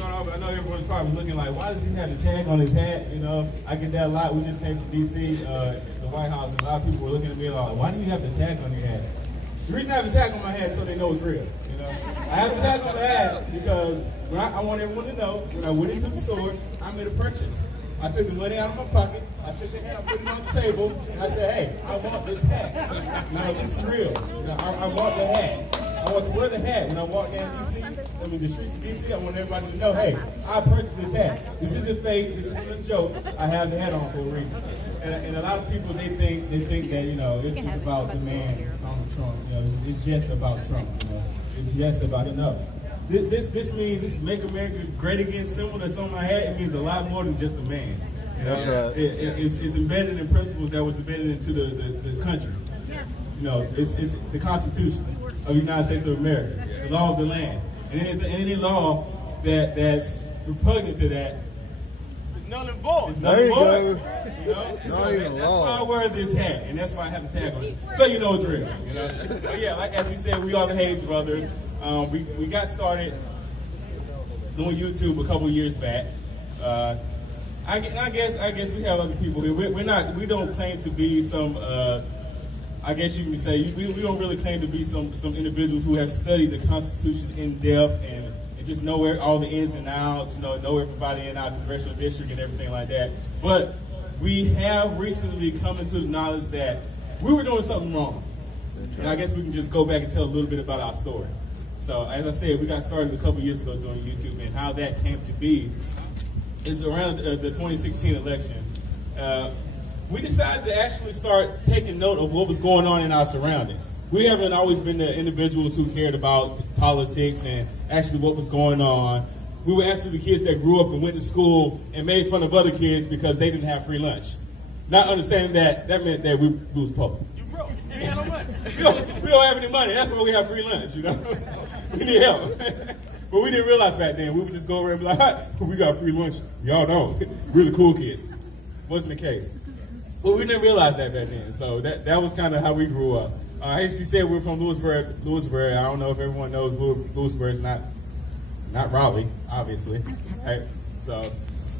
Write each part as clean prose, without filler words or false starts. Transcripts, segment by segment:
start off, I know everyone's probably looking like, why does he have the tag on his hat? You know, I get that a lot. We just came from D.C., the White House, and a lot of people were looking at me like, why do you have the tag on your hat? The reason I have the tag on my hat is so they know it's real. You know, I have the tag on my hat because I want everyone to know when I went into the store, I made a purchase. I took the money out of my pocket, I took the hat, I put it on the table, and I said, hey, I want this hat. Now, this is real. Now, I want the hat. I want to wear the hat when I walk down D.C., the streets of D.C., I want everybody to know, hey, I purchased this hat. This isn't fake, this isn't a joke. I have the hat on for a reason. And a lot of people, they think that, you know, it's about the man, Donald Trump. You know, it's just about Trump, you know. It's just about it. No. This means this Make America Great Again symbol that's on my hat. It means a lot more than just a man. You know, right. It's embedded in principles that was embedded into the country. You know, it's the Constitution of the United States of America, the law of the land, and any law that's repugnant to that is null and void. It's null and void. You know, that's why I wear this hat, and that's why I have the tag on it, so you know it's real. You know, but yeah, like as you said, we are the Hayes brothers. We got started doing YouTube a couple years back. I guess we have other people here. We don't claim to be some. I guess you can say we don't really claim to be some individuals who have studied the Constitution in depth and just know where all the ins and outs, know everybody in our congressional district and everything like that. But we have recently come into the knowledge that we were doing something wrong. And I guess we can just go back and tell a little bit about our story. So as I said, we got started a couple years ago doing YouTube, and how that came to be is around the 2016 election. We decided to actually start taking note of what was going on in our surroundings. We haven't always been the individuals who cared about politics and actually what was going on. We were actually the kids that grew up and went to school and made fun of other kids because they didn't have free lunch. Not understanding that meant that we was poor. You broke. You ain't got no money. we don't have any money. That's why we have free lunch, you know. We need help. But we didn't realize back then. We would just go over and be like, we got free lunch. Y'all don't. We're the cool kids. Wasn't the case. But we didn't realize that back then. So that was kind of how we grew up. As you said, we're from Lewisburg. I don't know if everyone knows Lewisburg is not Raleigh, obviously. Right? So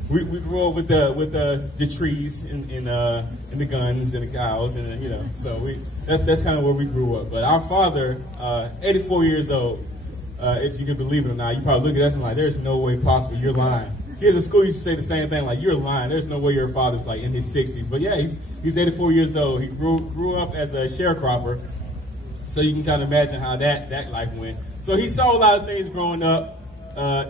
we grew up with the trees and the guns and the cows, and you know. So that's kind of where we grew up. But our father, 84 years old, if you can believe it or not, you probably look at us and like, there's no way possible. You're lying. Kids at school used to say the same thing, like, you're lying. There's no way your father's like in his 60s. But yeah, he's 84 years old. He grew up as a sharecropper. So you can kind of imagine how that life went. So he saw a lot of things growing up,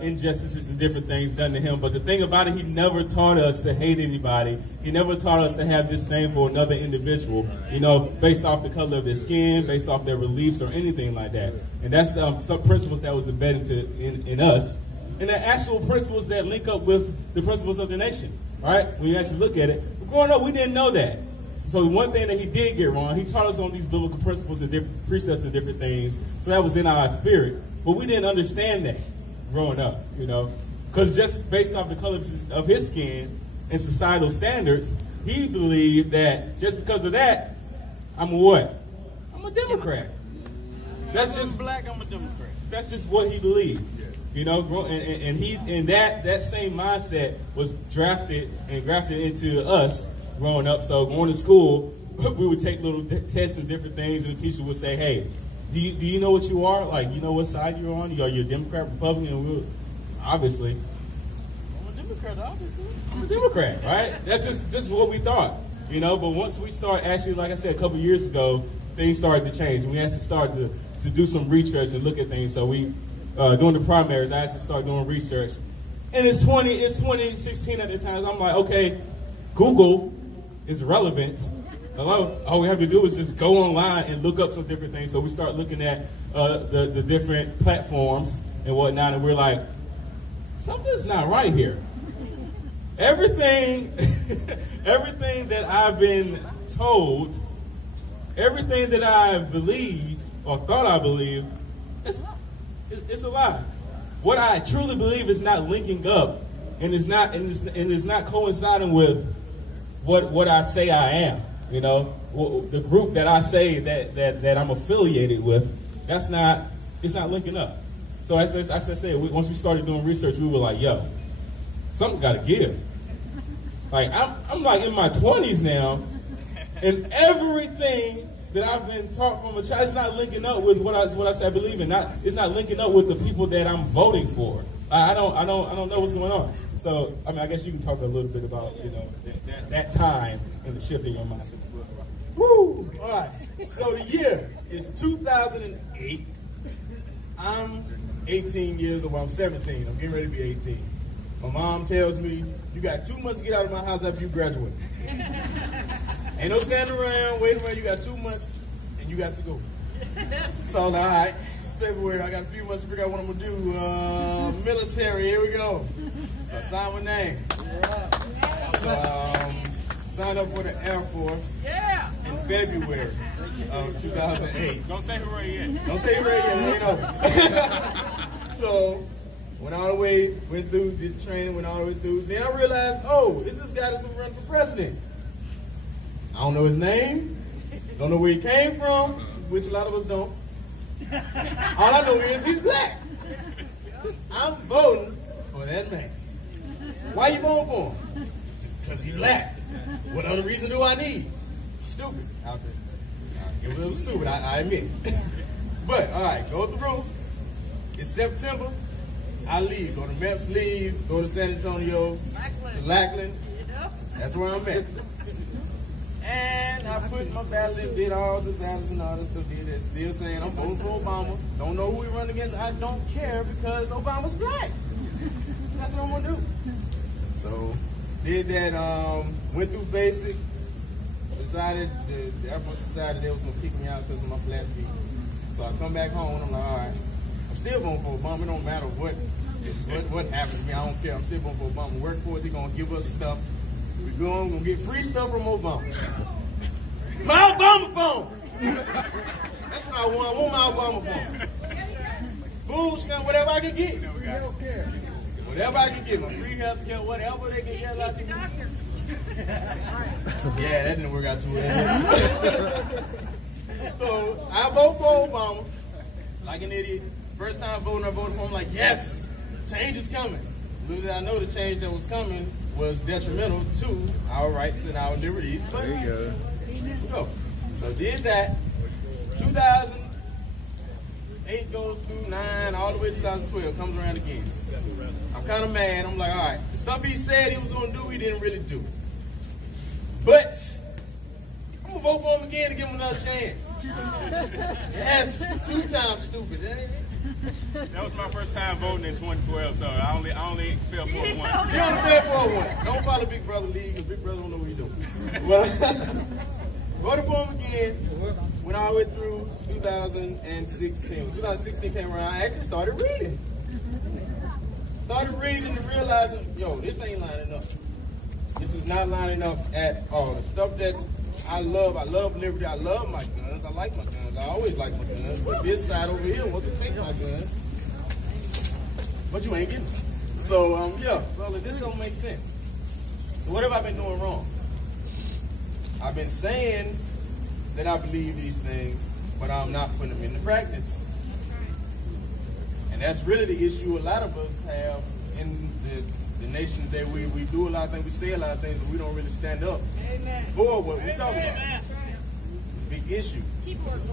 injustices and different things done to him. But the thing about it, he never taught us to hate anybody. He never taught us to have disdain for another individual, you know, based off the color of their skin, based off their beliefs or anything like that. And that's some principles that was embedded in us. And the actual principles that link up with the principles of the nation, right? When you actually look at it. But growing up, we didn't know that. So the one thing that he did get wrong, he taught us on these biblical principles and different precepts and different things. So that was in our spirit. But we didn't understand that growing up, you know. Because just based off the color of his skin and societal standards, he believed that just because of that, I'm a what? I'm a Democrat. That's just black, I'm a Democrat. That's just what he believed. You know, and that same mindset was drafted and grafted into us growing up. So going to school, we would take little tests and different things, and the teacher would say, "Hey, do you know what you are? Like, you know what side you're on? Are you a Democrat, Republican?" And we would, obviously, I'm a Democrat. Obviously, I'm a Democrat, right? That's just what we thought, you know. But once we start, actually, like I said, a couple years ago, things started to change, and we actually started to do some research and look at things. So we. During the primaries, I actually started doing research. And it's 2016 at the time. I'm like, okay, Google is relevant. All we have to do is just go online and look up some different things. So we start looking at the different platforms and whatnot, and we're like, something's not right here. Everything that I've been told, everything that I believe or thought I believed, it's a lie. What I truly believe is not linking up, and is not coinciding with what I say I am. You know, the group that I say that I'm affiliated with, it's not linking up. So as I said, once we started doing research, we were like, yo, something's got to give. Like, I'm like in my 20s now, and everything that I've been taught from a child is not linking up with what I say I believe in. It's not linking up with the people that I'm voting for. I don't know what's going on. So, I mean, I guess you can talk a little bit about, you know, that time and the shift in your mindset as well. Woo! All right. So the year is 2008. I'm 18 years old. Well, I'm 17. I'm getting ready to be 18. My mom tells me, you got 2 months to get out of my house after you graduate. Ain't no standing around, waiting around. You got 2 months, and you got to go. So, all right. It's February. I got a few months to figure out what I'm going to do. Military. Here we go. So I signed my name. So signed up for the Air Force in February of 2008. Don't say hooray yet. Don't say hooray yet. It ain't over. So went all the way, went through, did the training, went all the way through. Then I realized, oh, it's this guy that's going to run for president. I don't know his name. Don't know where he came from, which a lot of us don't. All I know is he's black. I'm voting for that man. Why you voting for him? Because he's black. What other reason do I need? Stupid. It was a little stupid, I admit. But, all right, go through. It's September. I leave. Go to Memphis, leave. Go to San Antonio, to Lackland. That's where I'm at. And I put my ballot in, did all the ballots and all that stuff. Still saying I'm voting for Obama. Don't know who he run against. I don't care because Obama's black. That's what I'm going to do. So, did that, went through basic, decided, the Air Force decided they was going to kick me out because of my flat feet. So I come back home and I'm like, all right, I'm still voting for Obama. It don't matter what happens to me. I don't care. I'm still voting for Obama. Workforce, he's going to give us stuff. We're going to get free stuff from Obama. My Obama phone! That's what I want. I want my Obama phone. Food stamp, whatever I can get. Whatever I can get, my free health care, whatever they can get. Like yeah, that didn't work out too well. So I vote for Obama, like an idiot. First time voting, I voted for him like, yes, change is coming. Little did I know the change that was coming was detrimental to our rights and our liberties. But there you go. So did that. 2008 goes through 9, all the way to 2012, comes around again. I'm kind of mad. I'm like, all right, the stuff he said he was going to do, he didn't really do. But I'm going to vote for him again to give him another chance. Yes, 2 times stupid. That was my first time voting in 2012, so I only fell for it once. You only fell for it once. Don't follow Big Brother League, because Big Brother don't know what he's doing. But voted for him again. Went all the way through 2016. When 2016 came around, I actually started reading. Started reading and realizing, yo, this ain't lining up. This is not lining up at all. The stuff that I love liberty, I love my guns, I like my guns, I always like my guns, but this side over here wants to take my guns, but you ain't getting them. So, yeah, so this don't make sense. So what have I been doing wrong? I've been saying that I believe these things, but I'm not putting them into practice. And that's really the issue a lot of us have in the nation today. We do a lot of things, we say a lot of things, but we don't really stand up for what we're talking about. Big issue.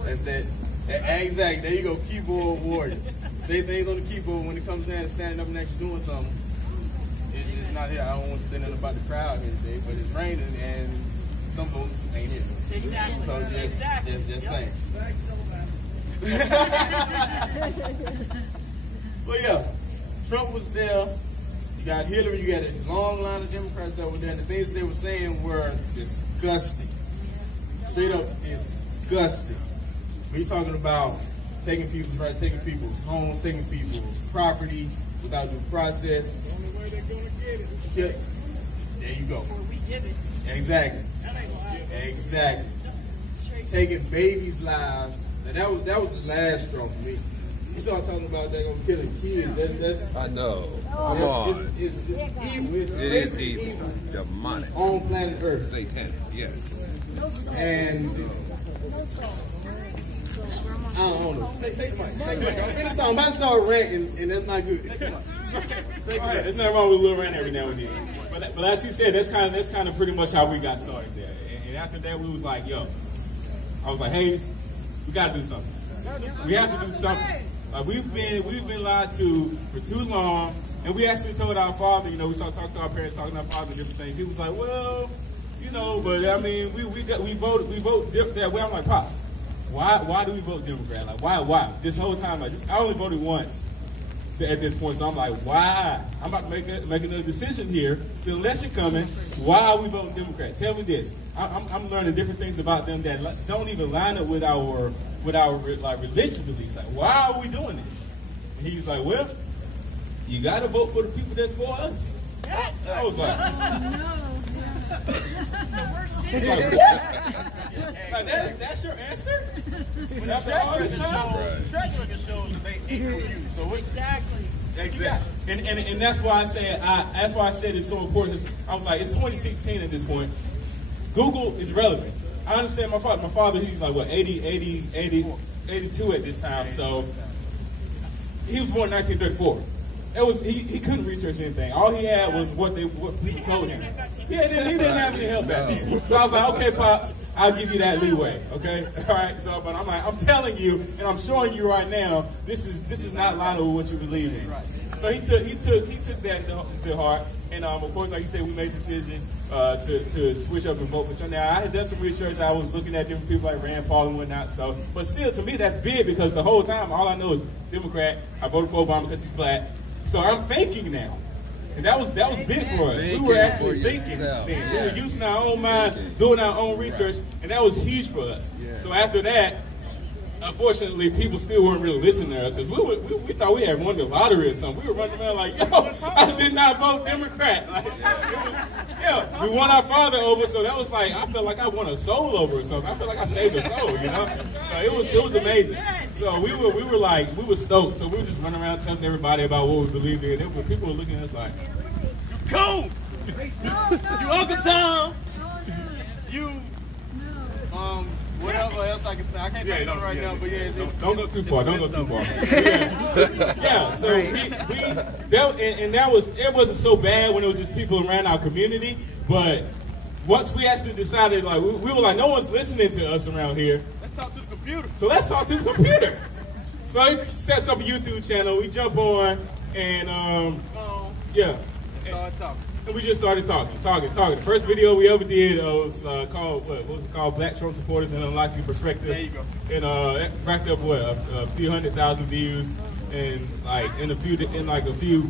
That's that. Exactly. There you go. Keyboard warriors. Say things on the keyboard when it comes down to standing up and actually doing something. It's not here. I don't want to say nothing about the crowd here today, but it's raining and some folks ain't here. Exactly. So just saying. So yeah, Trump was there. You got Hillary. You got a long line of Democrats that were there. And the things they were saying were disgusting. Straight up disgusting. We're talking about taking people's rights, taking people's homes, taking people's property without due process. The only way they're going to get it. There you go. Or we give it. Exactly. Exactly. Taking babies' lives. Now that was the last straw for me. You start talking about they're gonna killing kids. That's I know. Come on. It's evil. It's It is evil. Demonic. On planet Earth. Satanic. Yes. And I don't know. Take the mic. I'm about to start ranting, and that's not good. Take the mic. All right, there's nothing wrong with a little rant every now and then. But as he said, that's kind of pretty much how we got started there. And after that, we was like, yo, I was like, hey, we got to do something. We have to do something. Like we've been lied to for too long, and we actually told our father. We started talking to our parents, talking to our father, and different things. He was like, well, but I mean, we vote that way. I'm like, Pops, why do we vote Democrat? Like, why? This whole time, I only voted once at this point, so I'm like, why? I'm about to make another decision here. So the election coming, why are we voting Democrat? Tell me this. I'm learning different things about them that don't even line up with our like religious beliefs. Like, why are we doing this? And he's like, well, you got to vote for the people that's for us. I was like, he's like, what? Like, that's your answer? After all this time? Track record shows that they hate you. So Exactly. And that's why I said it's so important. I was like, it's 2016 at this point. Google is relevant. I understand my father. My father, he's like, what, 82 at this time. So he was born in 1934. He couldn't research anything. All he had was what people told him. He didn't have any help back then. So I was like, okay, Pops, I'll give you that leeway. Okay, all right. So, but I'm telling you, and I'm showing you right now, this is not lining with what you believe in. So he took that to heart. And of course, like you said, we made the decision to switch up and vote for Trump. Now, I had done some research. I was looking at different people like Rand Paul and whatnot. So, but still, to me, that's big because the whole time, all I know is Democrat. I voted for Obama because he's black. So I'm thinking now, and that was big for us. We were actually thinking then. We were using our own minds, doing our own research, and that was huge for us. So after that, unfortunately, people still weren't really listening to us because we thought we had won the lottery or something. We were running around like, yo, I did not vote Democrat. Like, we won our father over, so that was like, I felt like I won a soul over or something. I felt like I saved a soul, So it was amazing. So we were stoked. So we were just running around telling everybody about what we believed in. People were looking at us like, you cool. You Uncle Tom. You whatever else I can't think of right now, but don't go too far. Don't go too far. Yeah. So it wasn't so bad when it was just people around our community, but once we actually decided, like we were like, no one's listening to us around here. Let's talk to the computer. So let's talk to the computer. So he sets up a YouTube channel. We jump on and start talking. And we just started talking. The first video we ever did was called, what was it called? Black Trump Supporters and Unlocking Perspective. There you go. And it racked up a few 100,000 views in a few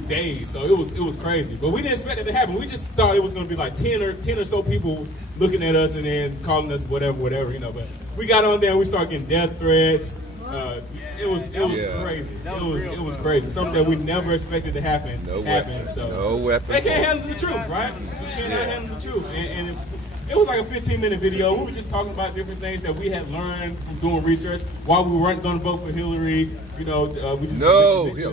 days. So it was crazy. But we didn't expect it to happen. We just thought it was going to be like 10 or so people looking at us and then calling us whatever. But we got on there and we started getting death threats. It was crazy. It was crazy. Something that we never expected to happen. So no weapon. They can't handle the truth, right? We cannot handle the truth. And it was like a 15-minute video. We were just talking about different things that we had learned from doing research. While we weren't going to vote for Hillary, we just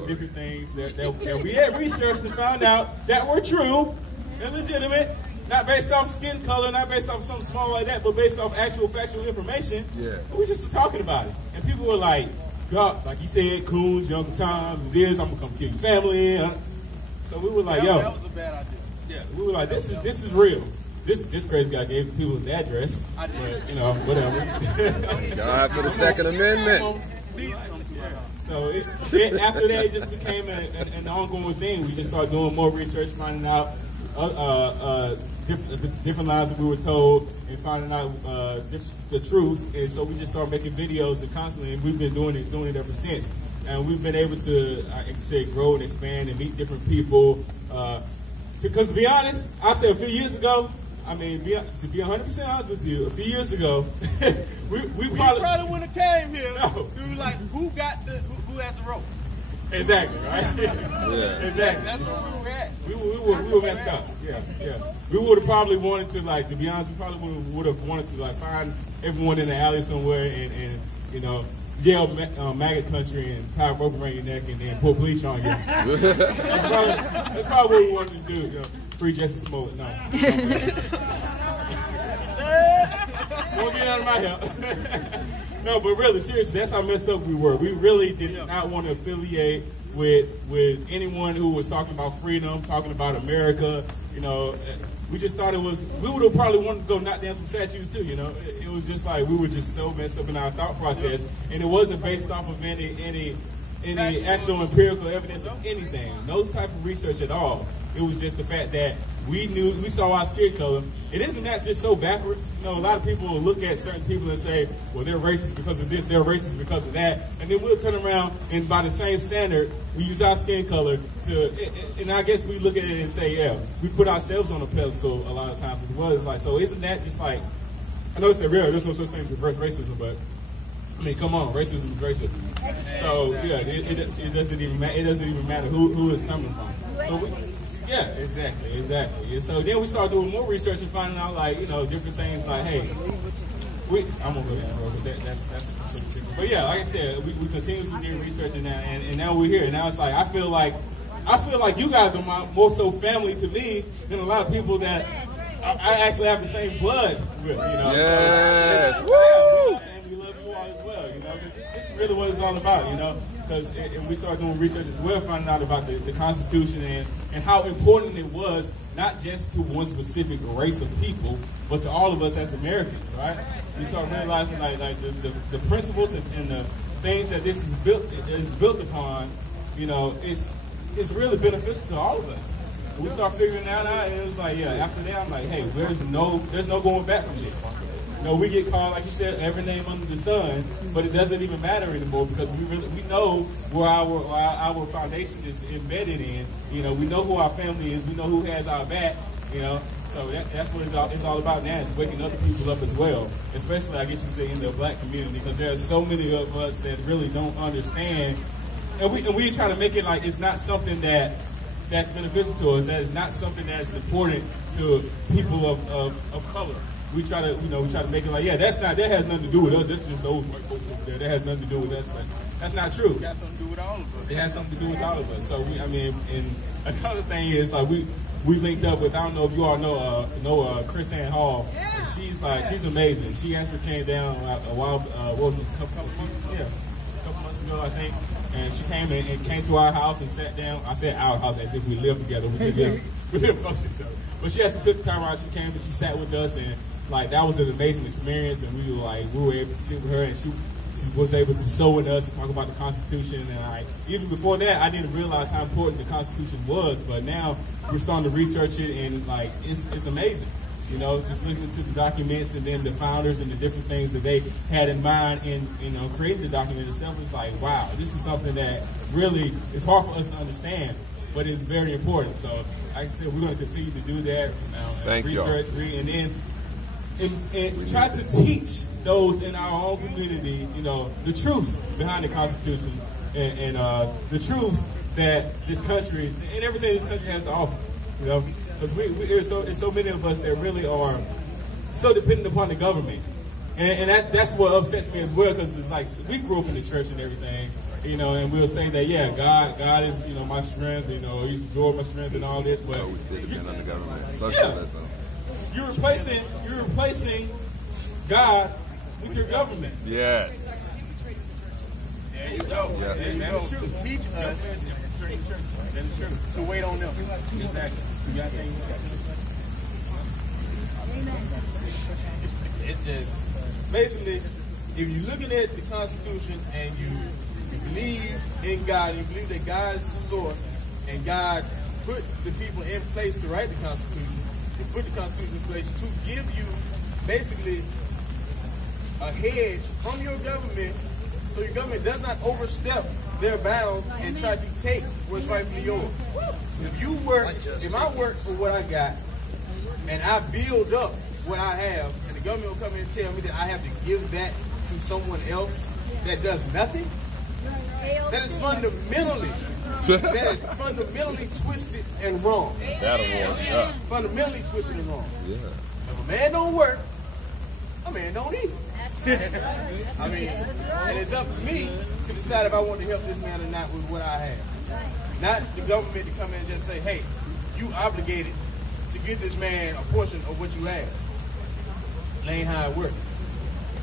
different things that we had researched and found out that were true and legitimate. Not based off skin color, not based off something small like that, but based off actual factual information. Yeah. We were just talking about it. And people were like, God, like you said, Coons, Young Tom, I'm gonna come kill your family. So we were like, that was a bad idea. Yeah, we were like, this is real. This crazy guy gave people his address. But whatever. God for the Second Amendment. Please come to our house. So after that, it just became an ongoing thing. We just started doing more research, finding out different lies that we were told, and finding out the truth. And so we just started making videos and constantly, and we've been doing it ever since. And we've been able to, like I said, grow and expand and meet different people. Because to be honest, I said a few years ago, to be 100% honest with you, a few years ago, we probably wouldn't have came here. No. We were like, who has the rope? Exactly, right? Yeah. Exactly. That's where we were at. We were messed up. Yeah. We would have probably wanted to, to be honest, we probably would have wanted to, find everyone in the alley somewhere and yell maggot country and tie a rope around your neck and then pull police on you. That's probably what we wanted to do. Free Justice Smollett. No. Won't get out of my help. No, but really, seriously, that's how messed up we were. We really did not want to affiliate with anyone who was talking about freedom, talking about America. You know, we just thought we would have probably wanted to go knock down some statues too. You know, it was just like we were just so messed up in our thought process, and it wasn't based off of any actual empirical evidence of anything, no type of research at all. It was just the fact that we saw our skin color. It isn't that just so backwards. You know, a lot of people will look at certain people and say, well, they're racist because of this, they're racist because of that. And then we'll turn around and by the same standard, we use our skin color and I guess we look at it and say, yeah, we put ourselves on a pedestal a lot of times as well. It's like, so isn't that just like, I know it's a real, there's no such thing as reverse racism, but I mean, come on, racism is racism. So yeah, it doesn't even matter who it's coming from. So yeah, exactly. And so then we started doing more research and finding out, like, you know, different things like, hey, I'm gonna go down the road because that's but yeah, like I said, we continuously did research and now we're here. And now it's like I feel like you guys are more so family to me than a lot of people that I actually have the same blood with, you know. Yes. So, woo! And we love you all as well, you know, because this is really what it's all about, you know. Because we started doing research as well, finding out about the Constitution and how important it was, not just to one specific race of people, but to all of us as Americans, right? We start realizing like the principles and the things that this is built upon, you know, it's really beneficial to all of us. We start figuring that out, and it was like, yeah, after that, I'm like, hey, there's no going back from this. You know, we get called, like you said, every name under the sun, but it doesn't even matter anymore because we know where our foundation is embedded in. You know, we know who our family is. We know who has our back. You know, so that's what it's all about now. It's waking other people up as well, especially, I guess you could say, in the black community, because there are so many of us that really don't understand, and we try to make it like it's not something that's beneficial to us. That is not something that is important to people of color. We try to make it like, yeah, that has nothing to do with us. That's just those white folks over there. That has nothing to do with us, but that's not true. It got something to do with all of us. It has something to do with all of us. So and another thing is like we linked up with, I don't know if you all know Chris Ann Hall. She's amazing. She actually came down a couple months ago, I think. And she came and came to our house and sat down. I said our house as if we live together. We live close to each other. But she actually took the time out. She came and she sat with us, and like that was an amazing experience. And we were able to sit with her, and she was able to sew with us and talk about the Constitution. And even before that, I didn't realize how important the Constitution was. But now we're starting to research it, and like it's amazing. You know, just looking into the documents and then the founders and the different things that they had in mind in, you know, creating the document itself. It's like, wow, this is something that really is hard for us to understand, but it's very important. So, like I said, we're going to continue to do that, and research, and then and try to teach those in our own community, you know, the truths behind the Constitution and the truths that this country and everything this country has to offer, you know. Because there's so many of us that really are so dependent upon the government, and that's what upsets me as well. Because it's like we grew up in the church and everything, you know, and we'll say that, yeah, God is, you know, my strength, you know, He's the joy of my strength and all this, but we still depend on the government. You're replacing God with your government. Yeah. There you go. Yeah. There you go. To teach us to wait on them. Exactly. It's just basically, if you're looking at the Constitution and you believe in God, and you believe that God is the source, and God put the people in place to write the Constitution, to put the Constitution in place to give you basically a hedge from your government, so your government does not overstep their bounds and try to take what's rightfully yours. If I work for what I got and I build up what I have, and the government will come in and tell me that I have to give that to someone else that does nothing, that is fundamentally twisted and wrong. That'll work. Yeah. Fundamentally twisted and wrong. Yeah. If a man don't work, a man don't eat. I mean, and it's up to me to decide if I want to help this man or not with what I have. Not the government to come in and just say, hey, you obligated to give this man a portion of what you have. That ain't how it works.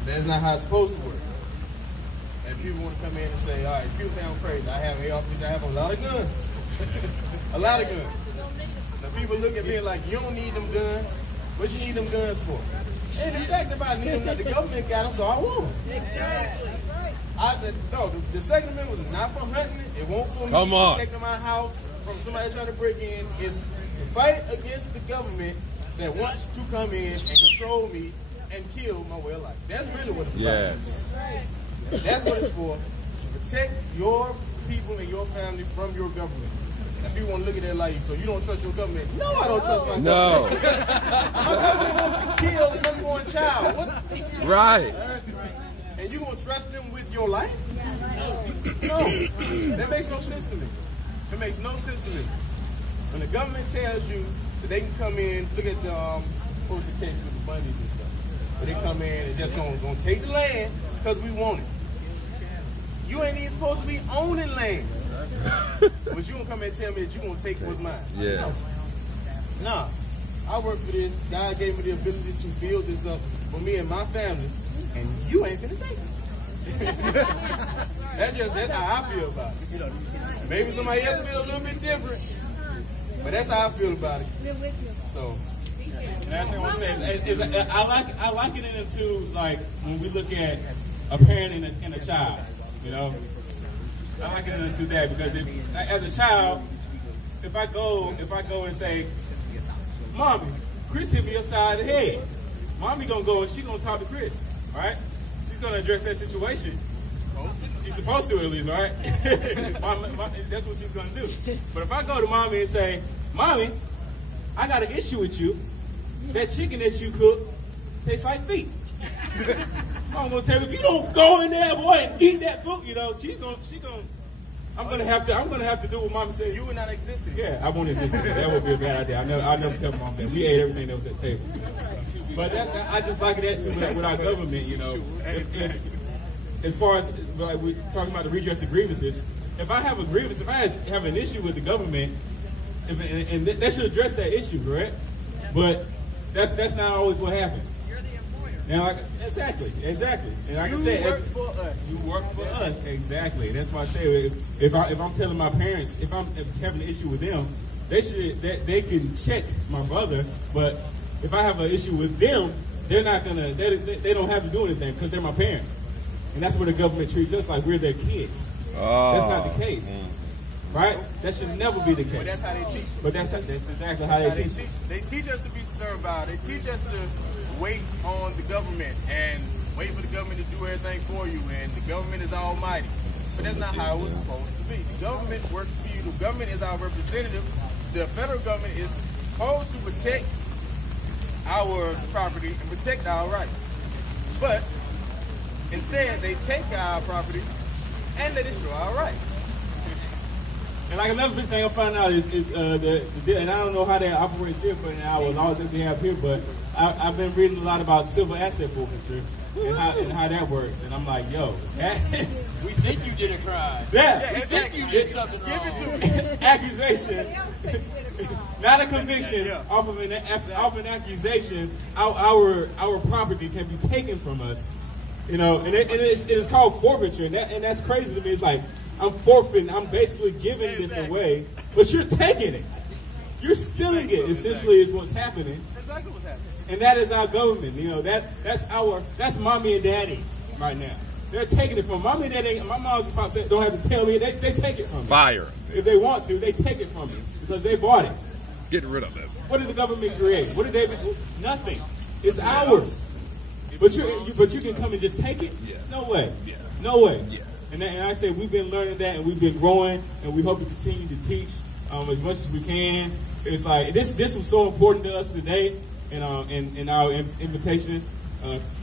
That's not how it's supposed to work. people want to come in and say, all right, people think I'm crazy. I have AR-15, I have a lot of guns. A lot of guns. Now people look at me like, you don't need them guns. What you need them guns for? And the fact about I need them, that the government got them, so I want them. Exactly. The Second Amendment was not for hunting. It won't for me protecting my house from somebody trying to break in. It's to fight against the government that wants to come in and control me and kill my way of life. That's really what it's about. Yes. That's what it's for. To protect your people and your family from your government. If you want to look at that like, so you don't trust your government? No, I don't trust my government. My government wants to kill an unborn child. What? Right. And you gonna trust them with your life? No. That makes no sense to me. It makes no sense to me. When the government tells you that they can come in, look at the what was the case with the Bundys and stuff. But they come in and just gonna take the land because we want it. You ain't even supposed to be owning land. But you gonna come in and tell me that you gonna take what's mine? Yeah. Nah. I work for this. God gave me the ability to build this up for me and my family, and you ain't gonna take it. That's how I feel about it. Maybe somebody else feel a little bit different, but that's how I feel about it. So. And that's what I want to say is I like it into like when we look at a parent and a child, you know. I like it into that because as a child, if I go and say, Mommy, Chris hit me upside the head. Mommy gonna go and she gonna talk to Chris, right? She's gonna address that situation. She's supposed to at least, right? That's what she's gonna do. But if I go to Mommy and say, Mommy, I got an issue with you. That chicken that you cook tastes like feet. I'm gonna tell you, if you don't go in there, boy, and eat that food, you know, I'm gonna have to do what Mama said. You were not existing. Yeah, I won't exist. That would be a bad idea. I never tell Mom that. We ate everything that was at the table. But I just like that too with our government, you know. As far as like we're talking about the redress of grievances, if I have a grievance, if I have an issue with the government, and that should address that issue, correct? But that's not always what happens. You're the employer. Now, exactly. And like I said, work for us. You work for us, exactly. And that's why I say if I'm telling my parents, if I'm having an issue with them, they can check my brother. But if I have an issue with them, they're not gonna. They don't have to do anything because they're my parent. And that's where the government treats us like we're their kids. Oh. That's not the case. Right? That should never be the case. But that's how they teach. But that's exactly how they teach. They teach us to be servile. They teach us to wait on the government and wait for the government to do everything for you. And the government is almighty. But that's not how it's supposed to be. The government works for you. The government is our representative. The federal government is supposed to protect our property and protect our rights. But instead, they take our property and they destroy our rights. And like another big thing I found out is and I don't know how that operates here, but I was always that we have here, but I've been reading a lot about civil asset forfeiture and how that works. And I'm like, yo, we think you did a crime. Yeah, we think you did something wrong. Give it to me. Accusation, not a conviction. Off an accusation, our property can be taken from us. You know, and it is called forfeiture, and that's crazy to me. It's like, I'm forfeiting, I'm basically giving this away, but you're taking it. You're stealing it, essentially, is what's happening. Exactly what's happening. And that is our government. You know, that's mommy and daddy right now. They're taking it from mommy and daddy. My moms and pops don't have to tell me. They take it from me. Fire. If they want to, they take it from me because they bought it. Get rid of it. What did the government create? What did they do? Nothing. It's ours. But you can come and just take it? Yeah. No way. Yeah. No way. Yeah. And I say we've been learning that, and we've been growing, and we hope to continue to teach as much as we can. It's like this was so important to us today, and in our invitation.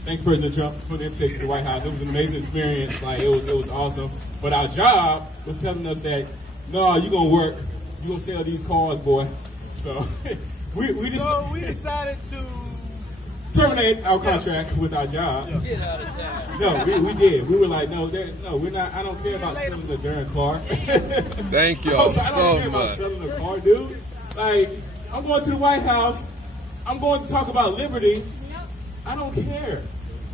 Thanks, President Trump, for the invitation to the White House. It was an amazing experience. Like it was awesome. But our job was telling us that no, you're gonna work, you're gonna sell these cars, boy. So we decided to terminate our contract with our job. Get out of town. No, we did. We were like, no, we're not. I don't care about selling the darn car. Thank y'all I don't care so about much. selling the car, dude. Like, I'm going to the White House. I'm going to talk about liberty. I don't care.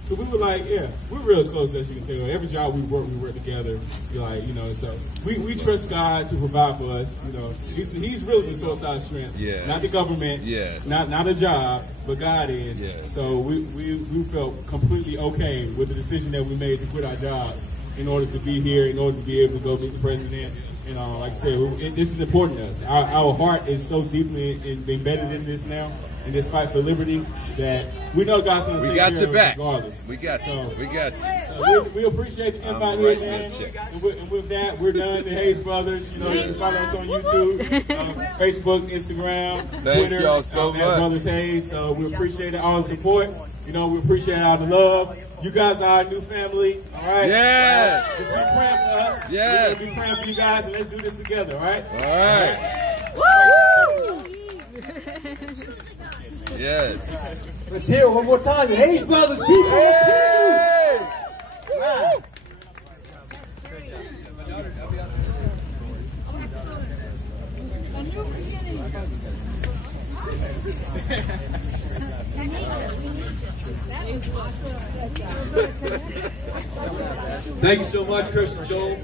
So we were like, yeah, we're real close, as you can tell. Every job we work together. You're like, you know, so we trust God to provide for us. You know, He's really the source of our strength. Yes. Not the government. Yes. Not a job, but God is. Yes. So we felt completely okay with the decision that we made to quit our jobs in order to be here, in order to be able to go meet the president. And like I said, this is important to us. Our heart is so deeply embedded in this now, in this fight for liberty, that we know God's going to take care of us regardless. We got you. We got you. So we appreciate the invite here, man. And with that, we're done. The Hayes Brothers. You know, you can follow us on YouTube, Facebook, Instagram, Twitter. Y'all so much. At Brothers Hayes. So we appreciate all the support. You know, we appreciate all the love. You guys are our new family, all right? Yes. Just be praying for us. Yes. We're going to be praying for you guys, and let's do this together, all right? All right. Woo! Yes. Let's hear it one more time. The Hayes Brothers, people. Let's hear you. Wow. Thank you so much, Chris and Joel.